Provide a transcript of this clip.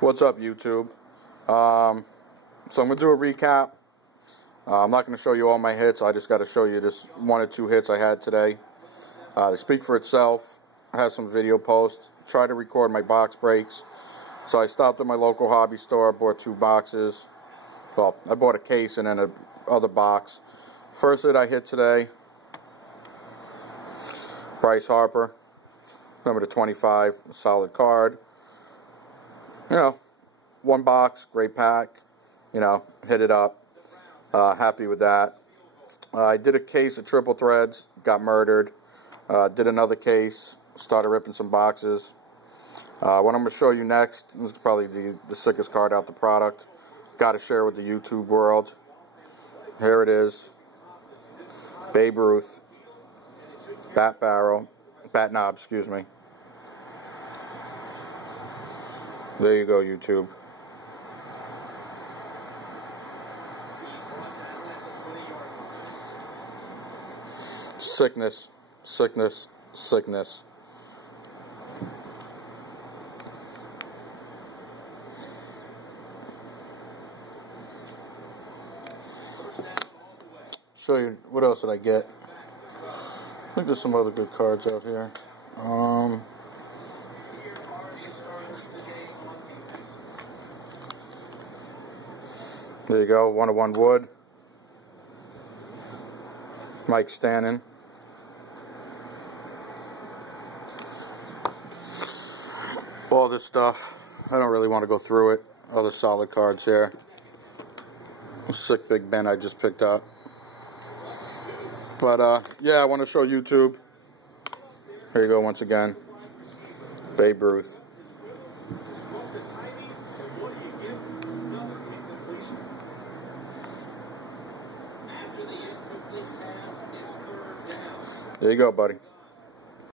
What's up, YouTube? So I'm going to do a recap. I'm not going to show you all my hits. I just got to show you this 1 or 2 hits I had today. They speak for itself. I have some video posts. Try to record my box breaks. So I stopped at my local hobby store. Bought 2 boxes. Well, I bought a case and then a other box. First hit I hit today, Bryce Harper, number to 25, solid card. You know, 1 box, great pack. You know, hit it up. Happy with that. I did a case of triple threads, got murdered. Did another case, started ripping some boxes. What I'm going to show you next is probably the sickest card out the product. Got to share with the YouTube world. Here it is. Babe Ruth. Bat knob, excuse me. There you go, YouTube. Sickness, sickness, sickness. Show you what else did I get. I think there's some other good cards out here. There you go, 101 wood. Mike Stanton. All this stuff. I don't really want to go through it. Other solid cards here. Sick Big Ben I just picked up. But yeah, I want to show YouTube. Here you go once again. Babe Ruth. There you go, buddy.